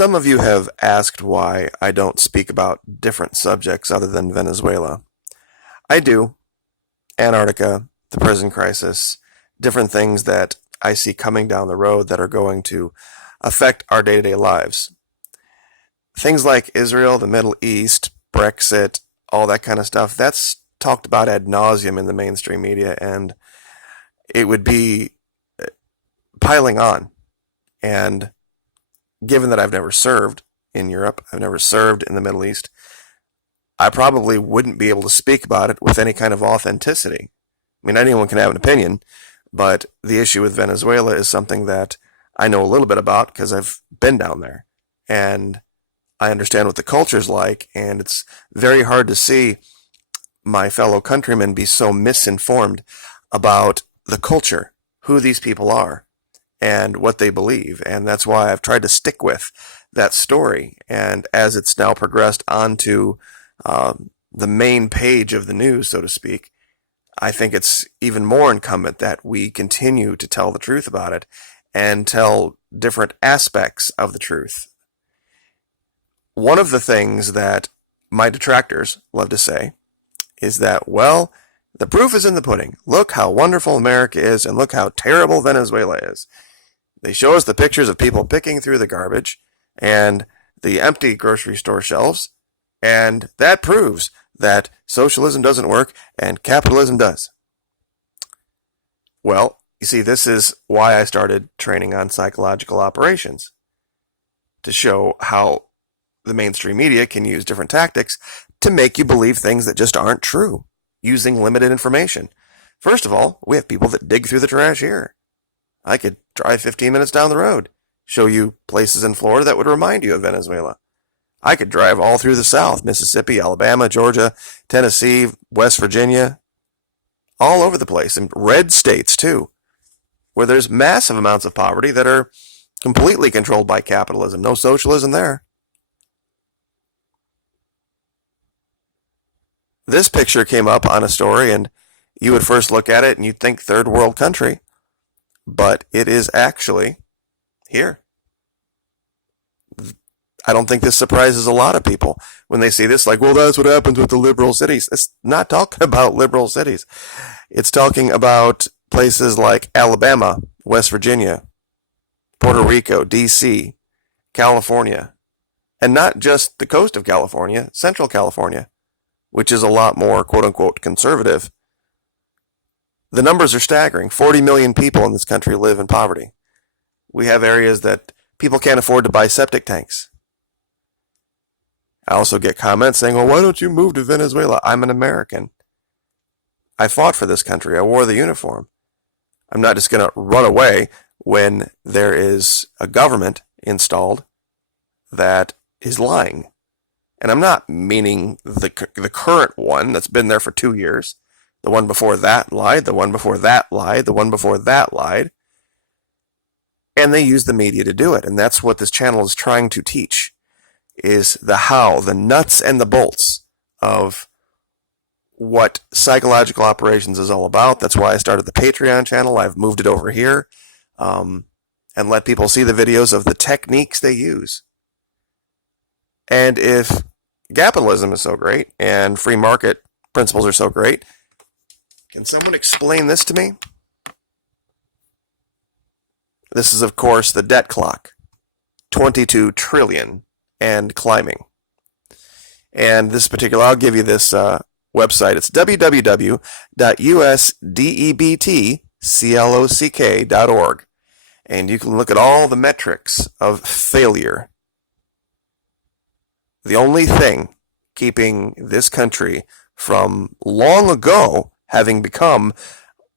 Some of you have asked why I don't speak about different subjects other than Venezuela. I do. Antarctica, the prison crisis, different things that I see coming down the road that are going to affect our day-to-day lives. Things like Israel, the Middle East, Brexit, all that kind of stuff, that's talked about ad nauseum in the mainstream media, and it would be piling on. And given that I've never served in Europe, I've never served in the Middle East, I probably wouldn't be able to speak about it with any kind of authenticity. I mean, anyone can have an opinion, but the issue with Venezuela is something that I know a little bit about because I've been down there. And I understand what the culture's like, and it's very hard to see my fellow countrymen be so misinformed about the culture, who these people are, and what they believe. And that's why I've tried to stick with that story. And as it's now progressed onto the main page of the news, so to speak, I think it's even more incumbent that we continue to tell the truth about it and tell different aspects of the truth. One of the things that my detractors love to say is that, well, the proof is in the pudding. Look how wonderful America is, and look how terrible Venezuela is. They show us the pictures of people picking through the garbage and the empty grocery store shelves, and that proves that socialism doesn't work and capitalism does. Well, you see, this is why I started training on psychological operations, to show how the mainstream media can use different tactics to make you believe things that just aren't true, using limited information. First of all, we have people that dig through the trash here. I could drive 15 minutes down the road, show you places in Florida that would remind you of Venezuela. I could drive all through the South, Mississippi, Alabama, Georgia, Tennessee, West Virginia, all over the place, and red states too, where there's massive amounts of poverty that are completely controlled by capitalism. No socialism there. This picture came up on a story, and you would first look at it and you'd think third world country, but it is actually here. I don't think this surprises a lot of people when they see this, like, well, that's what happens with the liberal cities. It's not talking about liberal cities. It's talking about places like Alabama, West Virginia, Puerto Rico, D.C., California, and not just the coast of California, Central California, which is a lot more, quote-unquote, conservative. The numbers are staggering. 40 million people in this country live in poverty. We have areas that people can't afford to buy septic tanks. I also get comments saying, well, why don't you move to Venezuela? I'm an American. I fought for this country. I wore the uniform. I'm not just going to run away when there is a government installed that is lying. And I'm not meaning the current one that's been there for 2 years. The one before that lied. The one before that lied. The one before that lied. And they use the media to do it. And that's what this channel is trying to teach, is the how, the nuts and the bolts of what psychological operations is all about. That's why I started the Patreon channel. I've moved it over here and let people see the videos of the techniques they use. And if capitalism is so great and free market principles are so great, can someone explain this to me? This is, of course, the debt clock. 22 trillion and climbing. And this particular, I'll give you this website. It's www.usdebtclock.org. And you can look at all the metrics of failure. The only thing keeping this country from long ago having become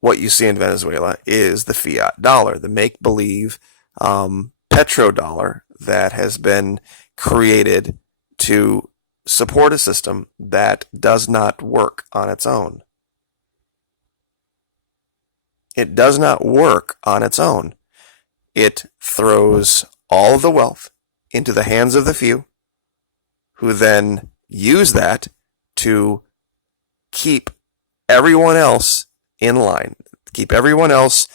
what you see in Venezuela is the fiat dollar, the make-believe petrodollar that has been created to support a system that does not work on its own. It does not work on its own. It throws all of the wealth into the hands of the few, who then use that to keep everyone else in line, keep everyone else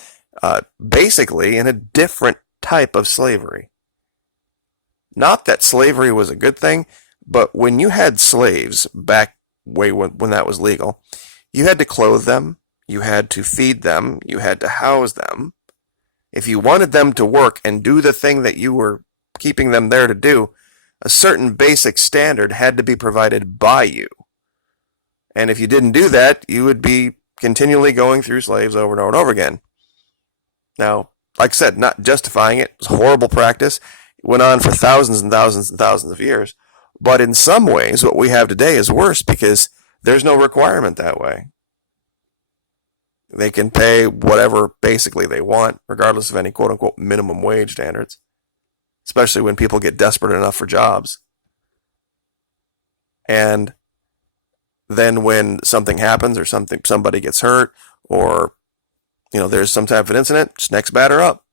basically in a different type of slavery. Not that slavery was a good thing, but when you had slaves back way when that was legal, you had to clothe them, you had to feed them, you had to house them. If you wanted them to work and do the thing that you were keeping them there to do, a certain basic standard had to be provided by you. And if you didn't do that, you would be continually going through slaves over and over and over again. Now, like I said, not justifying it, it was a horrible practice. It went on for thousands and thousands and thousands of years. But in some ways, what we have today is worse because there's no requirement that way. They can pay whatever basically they want, regardless of any quote-unquote minimum wage standards, especially when people get desperate enough for jobs. And then when something happens or somebody gets hurt or there's some type of an incident, just next batter up.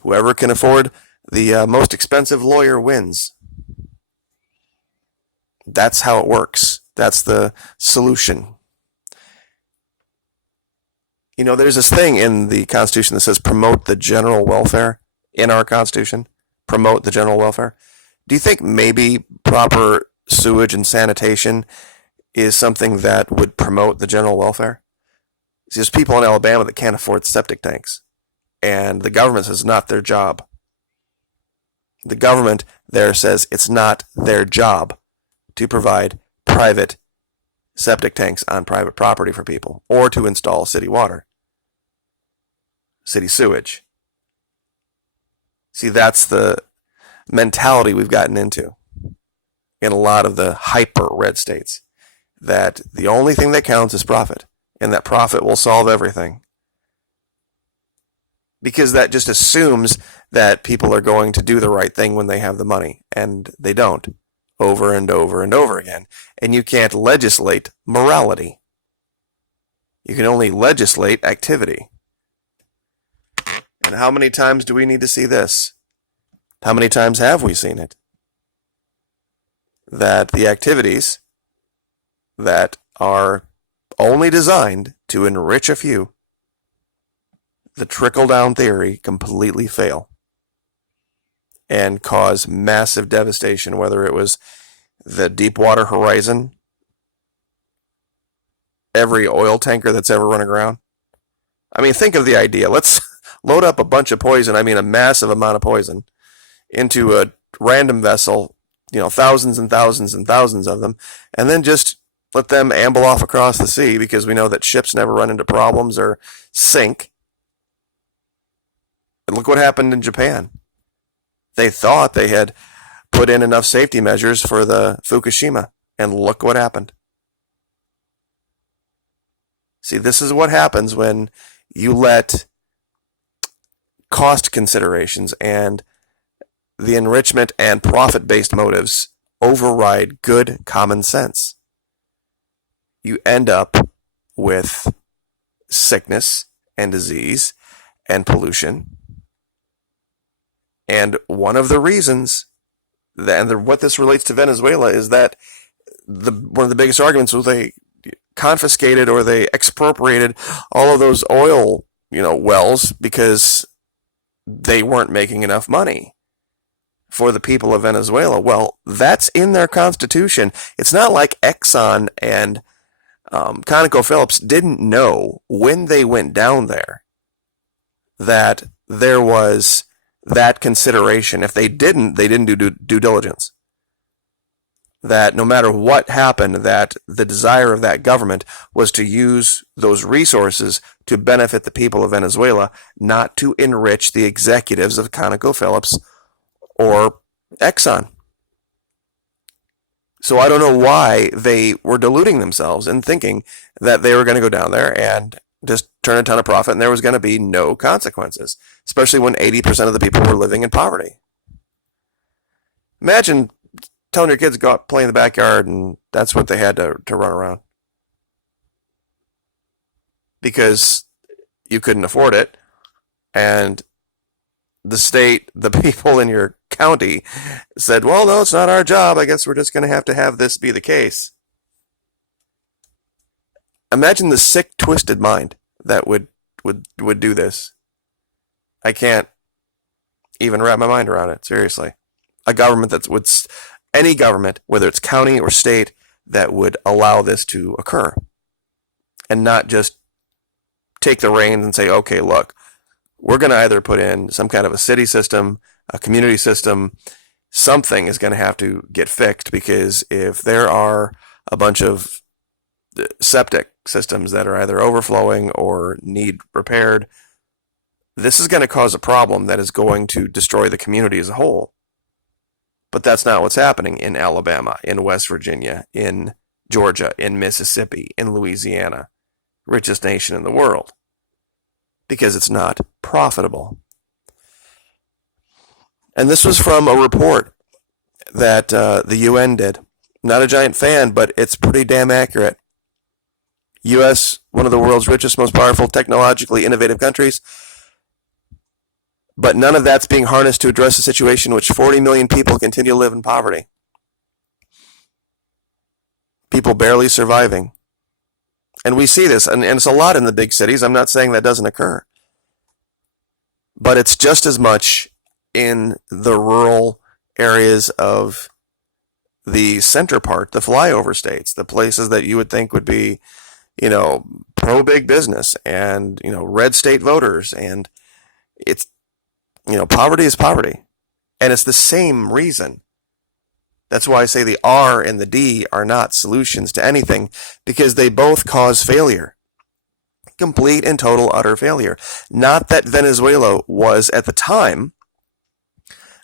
Whoever can afford the most expensive lawyer wins. That's how it works. That's the solution. There's this thing in the Constitution that says promote the general welfare in our Constitution. Promote the general welfare. Do you think maybe proper sewage and sanitation is something that would promote the general welfare? There's people in Alabama that can't afford septic tanks, and the government says it's not their job. The government there says it's not their job to provide private septic tanks on private property for people or to install city water, city sewage. See, that's the mentality we've gotten into in a lot of the hyper red states, that the only thing that counts is profit, and that profit will solve everything. Because that just assumes that people are going to do the right thing when they have the money, and they don't, over and over and over again. And you can't legislate morality. You can only legislate activity. And how many times do we need to see this? How many times have we seen it? That the activities that are only designed to enrich a few, the trickle-down theory, completely fail and cause massive devastation, whether it was the Deepwater Horizon, every oil tanker that's ever run aground. I mean, think of the idea. Let's load up a bunch of poison, a massive amount of poison, into a random vessel, thousands and thousands and thousands of them, and then just let them amble off across the sea, because we know that ships never run into problems or sink. And look what happened in Japan. They thought they had put in enough safety measures for the Fukushima, and look what happened. See, this is what happens when you let cost considerations and the enrichment and profit-based motives override good common sense. You end up with sickness and disease and pollution. And one of the reasons, what this relates to Venezuela, is that one of the biggest arguments was they confiscated or they expropriated all of those oil, wells, because they weren't making enough money for the people of Venezuela. Well, that's in their constitution. It's not like Exxon and ConocoPhillips didn't know when they went down there that there was that consideration. If they didn't do due diligence. That no matter what happened, that the desire of that government was to use those resources to benefit the people of Venezuela, not to enrich the executives of ConocoPhillips or Exxon. So I don't know why they were deluding themselves and thinking that they were going to go down there and just turn a ton of profit and there was going to be no consequences, especially when 80% of the people were living in poverty. Imagine telling your kids to go out and play in the backyard, and that's what they had to run around. Because you couldn't afford it, and the state, the people in your county said, well, no, it's not our job. I guess we're just going to have this be the case. Imagine the sick, twisted mind that would do this. I can't even wrap my mind around it, seriously. a government that would, any government, whether it's county or state, that would allow this to occur and not just take the reins and say, okay, look, we're going to either put in some kind of a city system, a community system, something is going to have to get fixed, because if there are a bunch of septic systems that are either overflowing or need repaired, this is going to cause a problem that is going to destroy the community as a whole. But that's not what's happening in Alabama, in West Virginia, in Georgia, in Mississippi, in Louisiana, richest nation in the world, because it's not profitable. And this was from a report that the UN did. Not a giant fan, but it's pretty damn accurate. U.S., one of the world's richest, most powerful, technologically innovative countries, but none of that's being harnessed to address a situation in which 40 million people continue to live in poverty. People barely surviving. And we see this, and it's a lot in the big cities. I'm not saying that doesn't occur. But it's just as much in the rural areas of the center part, the flyover states, the places that you would think would be, pro big business and, red state voters. And it's, poverty is poverty. And it's the same reason. That's why I say the R and the D are not solutions to anything, because they both cause failure. Complete and total utter failure. Not that Venezuela was, at the time,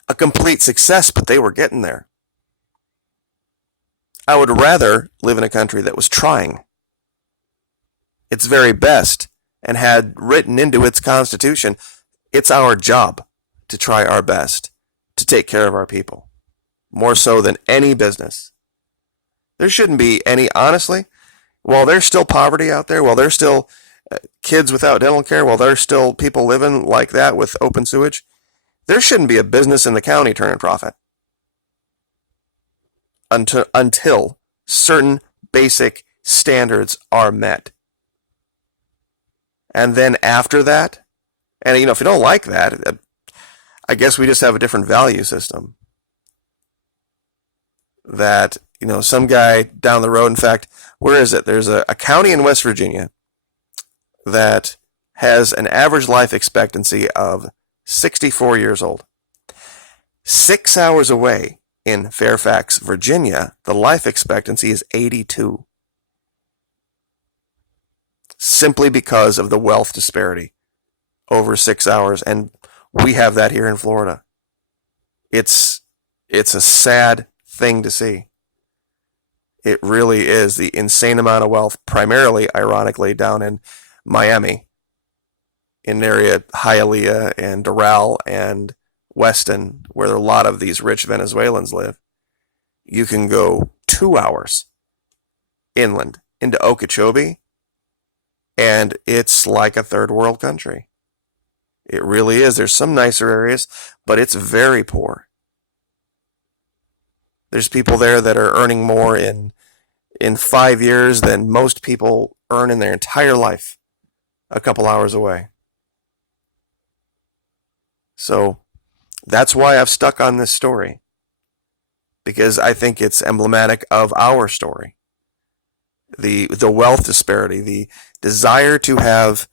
a complete success, but they were getting there. I would rather live in a country that was trying its very best and had written into its constitution, it's our job to try our best to take care of our people, more so than any business. There shouldn't be any, honestly, while there's still poverty out there, while there's still kids without dental care, while there's still people living like that with open sewage, there shouldn't be a business in the county turning profit until certain basic standards are met. And then after that, and if you don't like that, I guess we just have a different value system. That, some guy down the road, in fact, where is it? There's a county in West Virginia that has an average life expectancy of 64 years old. 6 hours away in Fairfax, Virginia, the life expectancy is 82. Simply because of the wealth disparity over 6 hours. And we have that here in Florida. It's a sad thing to see. It really is. The insane amount of wealth, primarily, ironically, down in Miami, in the area Hialeah and Doral and Weston, where a lot of these rich Venezuelans live. You can go 2 hours inland into Okeechobee, and it's like a third world country. It really is. There's some nicer areas, but it's very poor. There's people there that are earning more in 5 years than most people earn in their entire life a couple hours away. So that's why I've stuck on this story, because I think it's emblematic of our story. The wealth disparity, the desire to have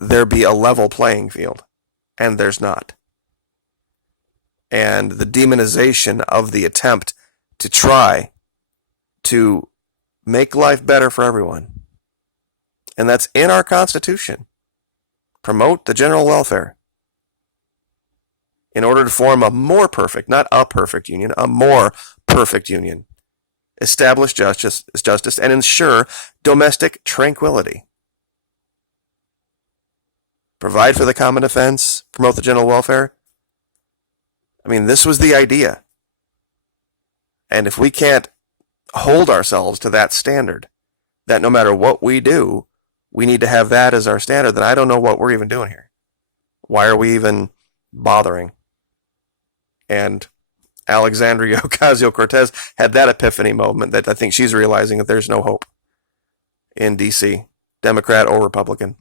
there be a level playing field, and there's not. And the demonization of the attempt to try to make life better for everyone. And that's in our Constitution. Promote the general welfare. In order to form a more perfect, not a perfect union, a more perfect union. Establish justice, and ensure domestic tranquility. Provide for the common defense, promote the general welfare. I mean, this was the idea. And if we can't hold ourselves to that standard, that no matter what we do, we need to have that as our standard, then I don't know what we're even doing here. Why are we even bothering? And Alexandria Ocasio-Cortez had that epiphany moment that I think she's realizing that there's no hope in D.C., Democrat or Republican.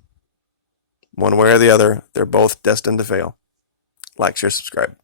One way or the other, they're both destined to fail. Like, share, subscribe.